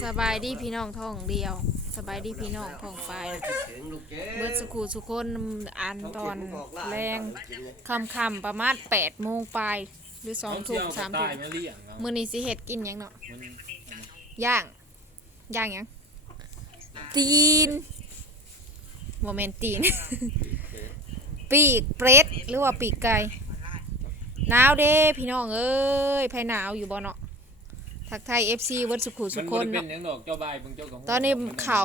สบายดีพี่น้องท้องเดียว สบายดีพี่น้องท้องปลายเบิดสุขูสุคนอ่านตอนแรงคำคำๆประมาณแปดโมงปลายหรือสองทุ่มสามทุ่มตายไม่เลี้ยงเอามื้อนี้สิเฮ็ดกินหยังเนาะมันย่างย่างหยังตีนโมเมนตีน ปีกเป็ดหรือว่าปีกไก่หนาวเด้พี่น้องเอ้ยภายหนาวอยู่บ่เนาะ ทักทาย FC เวิร์ดสุขุสุมันคบ่นได้เป็เนาะนหยังดอกเจ้าบายเบิ่งเจ้ากับตอนนี้เขา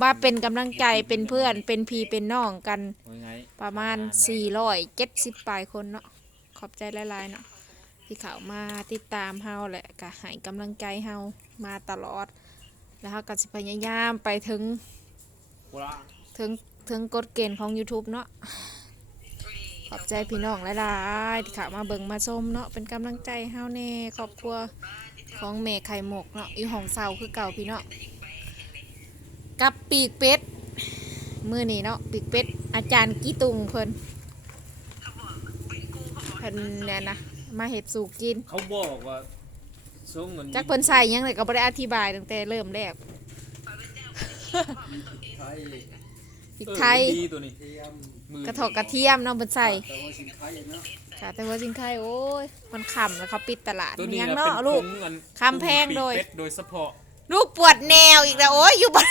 ว่าเป็นกำลังใจเป็นเพื่อนเป็นพี่เป็นน้องกันว่าไงประมาณ 470ปลายคนเนาะ ขอบใจหลายๆเนาะที่เขามาติดตามเฮาแหละก็ให้กำลังใจเฮามาตลอด แล้วเฮาก็สิพยายามไปถึงโบราณถึงถึงกฎเกณฑ์ของ YouTube เนาะ ขอบใจพี่น้องหลายๆที่เขามาเบิ่งมาชมเนาะ เป็นกำลังใจให้เฮาแน่ครอบครัว ของแม่ไข่หมกเนาะอยู่ห้องเซาคือเก่าพี่เนาะกับปีกเป็ดมือนี้เนาะปีกเป็ดอาจารย์กี้ตุงเพิ่นเพิ่นเนี่ยนะมาเห็ดสู่กิน เขาบอกว่าส่งเงินจักเพิ่นใส่หยังเลยก็บ่ได้อธิบายตั้งแต่เริ่มแรกไทยพริกเออไทยดีตัวนี้เทียมมือกระถอกกระเทียมเน้องเพิ่นใส่ แต่ว่าสินค้าอย่างเนาะ ค่ะ แต่ว่าสินค้าโอ้ยมันขำแล้วเขาปิดตลาดตัวมันนี้ยังนะเนาะเป็นลูก ผงอันคำแพงโดยปีกเป็ดโดยเฉพาะลูกปวดแนวอีกแล้วโอ้ยอยู่บ่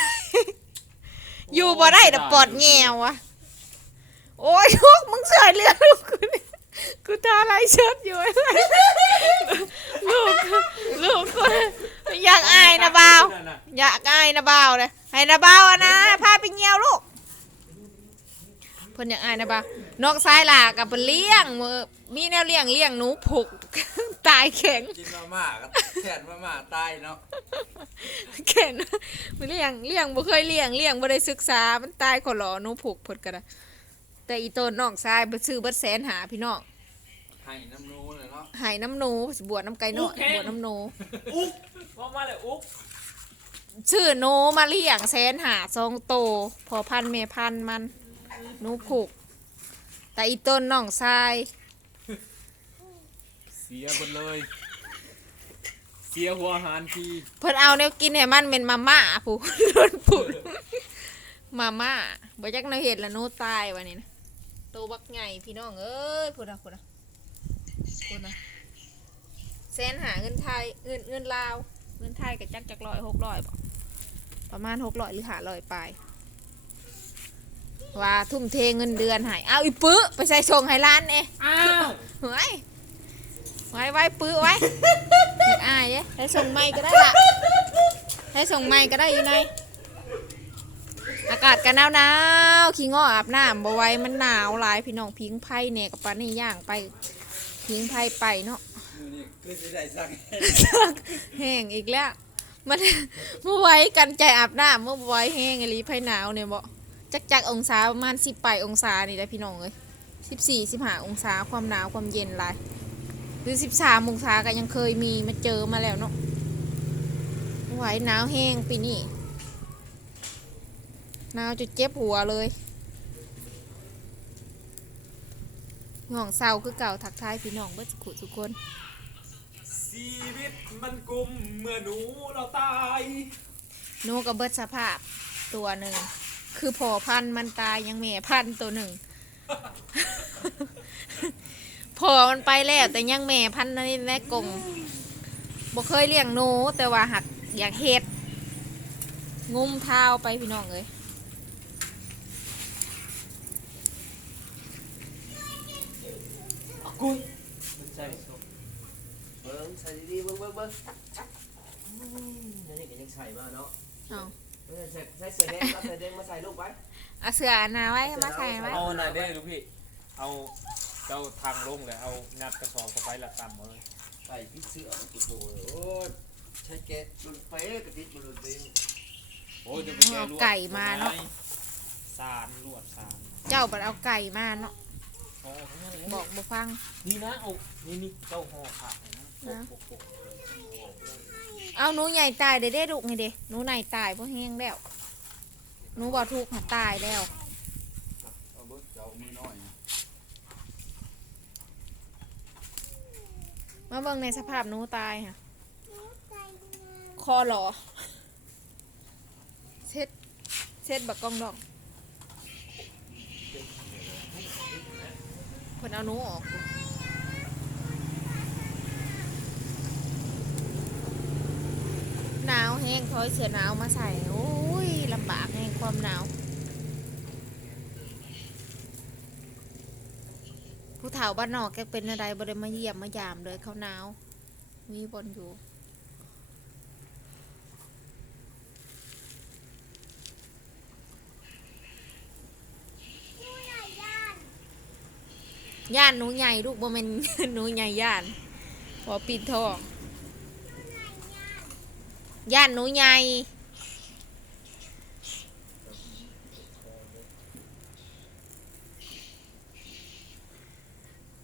อยู่บ่ได้แต่ปวดแนวอะโอ้ยลูกมึงเสยเรือลูกกูนี่กูทาอะไรเชิดอยู่ไอ้ไรลูกลูกกูอยากอายนะบ่าวนั่นน่ะอยากอายนะบ่าวเลยให้นะบ่าวอะนะพาไปเงียวลูกเพิ่นอยากอายนะบ่าว นอกซ้ายหลากับเพิ่นเลี้ยงมือมีแนวเลี้ยงเลี้ยงหนูผุกตายแข็งกินมาม่าครับแขนมาม่าตายเนาะแข็งมันเลี้ยงเลี้ยงบ่เคยเลี้ยงเลี้ยงบ่ได้ศึกษามันตายขอหลอหนูผุกเพิ่นก็ได้แต่อีต้นน้องชายบ่ซื้อเบิดแสนหาพี่น้องให้น้ำนูนเลยเนาะใหายน้ำหนูสิบวชน้ำไก่น้อยบวชน้ำหนูอุ๊กว่ามาเลยอุ๊กชื่อหนูมาเลี้ยงแสนหาทรงโตพอพันธุ์แม่พันธุ์มันหนูผุก แต่อีต้นน้องชายเสียหมดเลย เสียหัวอาหารทีเพิ่นเอาแนวกินให้มันเป็นมาม่าผู้โดนผุดมาม่าบ่จักแนวเฮ็ดละหนูตายวันนี้นะโตบักใหญ่พี่น้องเอ้ยพูดนะพูดนะพูดนะแสนหาเงินไทยเงินเงินลาว เงินไทยกับจักจักร้อยหกร้อยบ่ประมาณหกร้อยหรือหาร้อยไป ว่าทุ่มเทเงินเดือนใหายเอาอีปื้อไปใส่ส่งให้ร้านเน่อ้าวเฮ้ยไว้ไว้ปื้อไว้อยากอายเด้ให้ส่งไม่ก็ได้ละให้ส่งไม่ก็ได้อยู่ในอากาศกันหนาวหนาวๆขี้ง้ออาบน้ำบ่ไหว้มันหนาวหลายพี่น้องพิงไพ่เนี่ยกับปานนี่ย่างไปพิงไพ่ไปเนาะนี่คือสิได้สั่งแห้งอีกแล้วมันเมื่อไว้กันใจอาบน้ำเมื่อไว้แห้งไอหลีไพ่หนาวเนี่ยบ่ จักจักองศาประมาณสิบไปองศานี่แหละพี่น้องเอ้ยสิบสี่สิบห้าองศาความหนาวความเย็นหลายหรือสิบสามองศาก็ยังเคยมีมาเจอมาแล้วเนาะไหวหนาวแห้งปีนี้หนาวจนเจ็บหัวเลยห่องเศร้าคือเก่าทักทายพี่น้องเบิดสุขุทุกคนชีวิตมันกุมเมื่อหนูเราตายหนูกับเบิดสภาพตัวหนึ่ง คือพอพันธุ์มันตายยังแม่พันธุ์ตัวหนึ่ง พอมันไปแล้วแต่ยังแม่พันธุ์ในในกรงบ่เคยเลี้ยงหนูแต่ว่าหักอยากเฮ็ด งุมเท้าไปพี่น้องเลยกุ้ยมันใช่เบิ้งใส่ดีๆเบิ้งเบิ้งเบิ้งนี่นี่ก็ยังใส่มาเนาะเอา ใส่ใส่ใส่เสื้อแดงรับเสื้อแดงมาใส่ลูกไว้เอาเสืออันนาไว้มาใส่ไว้เอาหน่อยได้ลูกพี่ เอาเจ้าทางลงเลยเอางัดกระสอบเข้าไปและตำเลยใส่พี่เสื้อกูโตเลยโอ้ยใช้แกะมันเป๊ะกระติกมันเลยโอ้ยจะไปแก้ลวดไก่มาเนาะ สารลวดสารเจ้าบัดเอาไก่มาเนาะโอ้ทั้งนั้นเลยบอกบ่ฟังนี่นะเอานี่นี่เจ้าห่อขาดนะนะโปะโปะโปะ เอาหนูใหญ่ตายเด้ได้ดุกไงเด้หนูใหญ่ตายเพราะแห้งแล้วหนูบ่ทุกหัตายแล้วาเมืออยมาเบิ่งในสภาพหนูตายค่ะคอหลอเช็ดเช็ดบักกองดอกคนเอาหนูออก อยเสื้อหนาวมาใส่โอ้ยลำบากแห้งความหนาว ผู้เฒ่าบ้านนอกแกเป็นอะไรบ่ได้มาเยี่ยมมายามเลยเขาหนาว มีบนอยู่ย่านหนูใหญ่ลูกบ่แม่นหนูใหญ่ย่านบ่ปิดทอง ย่านหนูใหญ่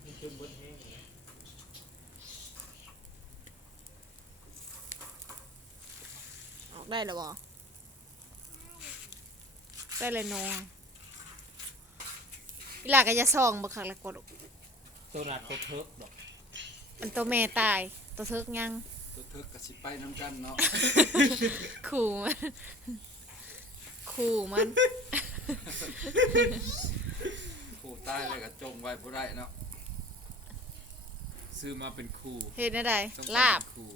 นี่จนเบิดแห้งเลยออกได้หรอบ่ได้เลยน้องอีหลาก็จะส่องบ่คักละกด ตัวนัดตัวเทิกดอก มันตัวแม่ตาย ตัวเทิกยัง ตัวเทิกกับสิไปน้ำกันเนาะขู่มันขู่มันผู้ตายเลยก็จงไว้บ่ได้เนาะซื้อมาเป็นครูเห็นได้ต้องลาบเป็นครู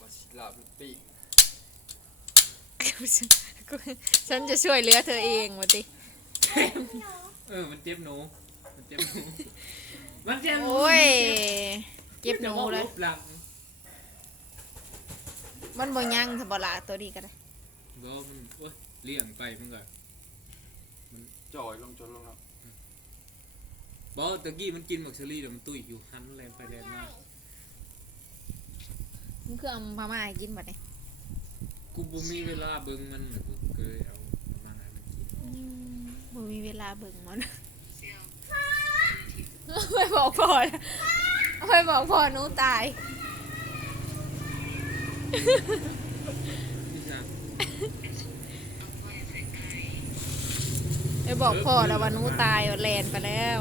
ว่าสิลาบหรือปีกฉันจะช่วยเหลือเธอเองวะติเออมันเจ็บหนูมันเจ็บหนูมันเจ็บหนู โอ้ย เจ็บหนูเลยหลังมันบ่ยังถ้าบ่ละตัวนี้ก็ได้ก็มันโอ้ยเลี้ยงไปมันก็จ่อยลงจนลงเนาะบอกตะกี้มันกินบักเชอรี่เดี๋ยวมันตุ้ยอยู่หันแรงไปแรงมามันคือเอามาม่าให้กินบัดนี้กูบ่มีเวลาเบิ่งมันน่ะกูเคยเอามาให้มันกินบ่มีเวลาเบิ่งมันไม่บอกพ่อนะ ไม่บอกพ่อหนูตายนี่จ้ะไม่บอกพ่อแล้วว่าหนูตายแลนไปแล้ว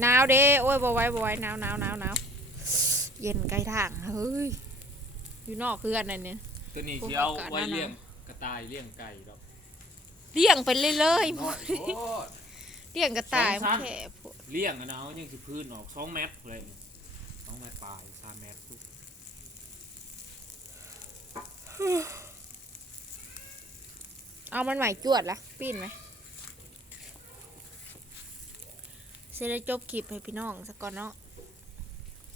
หนาวเด้โอ้ยบ่ไหว้บ่ไหว้หนาวหนาวหนาวหนาวเย็นไกลทางเฮ้ย อยู่นอกเพื่อนนั่นเนี่ย ตัวนี้สิเอาไว้เลี้ยงกระต่ายเลี้ยงไก่ดอก เลี้ยงไปเรื่อยน้อยโคตรๆเลี้ยงกระต่ายสองมันสามแค่พวกเลี้ยงอะนะเอายังสิพื้นออกสองเมตรเลยสองเมตรปลายสามเมตรทุกเอามันใหม่จวดละปีนไหมเสร็จแล้วจบคลิปให้พี่น้องสักก่อนเนาะ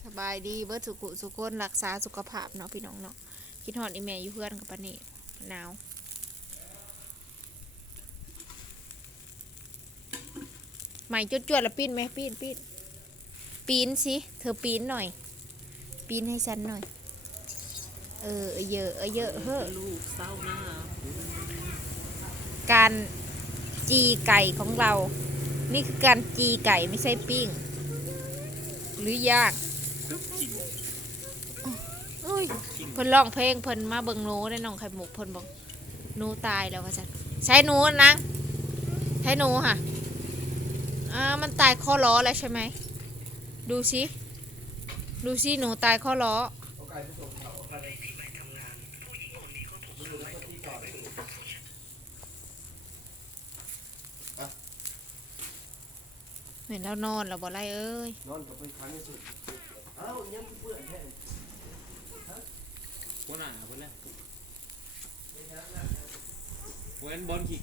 สบายดีเบิร์ดสุขุสุขคนรักษาสุขภาพเนาะพี่น้องเนาะคิดฮอดอีเมลอยู่เพื่อนกับปานนี่หนาว ใหม่จวดจวดๆแล้วปีนไหมปีนปีนปีนสิเธอปีนหน่อย ปีนให้ฉันหน่อย เออเยอะเออเยอะเฮ้อลูกเศร้าหน้าการจีไก่ของเรา นี่คือการจีไก่ไม่ใช่ปิ้ง หรือย่างกินอุ้ยเพิ่นร้องเพลงเพิ่นมาเบิงหนูได้น้องไข่มุกเพิ่นบอกหนูตายแล้วว่าซั่นใช้หนูนะใช้หนูค่ะ อ่ามันตายข้อล้อแล้วใช่ไหม ดูสิดูสิหนูตายข้อล้อเอาไก่ผสมเขาอะไรที่ไปทำงานผู้หญิงคนนี้เขาถูกแล้วก็ที่ต่อไปเห็นแล้วนอนแล้วบ่ไรเอ้ย นอนกับเป็นครั้งที่สุดเอ้ายังเปื่อนแท้คนหน้าคนแรกเว้นบอลขี่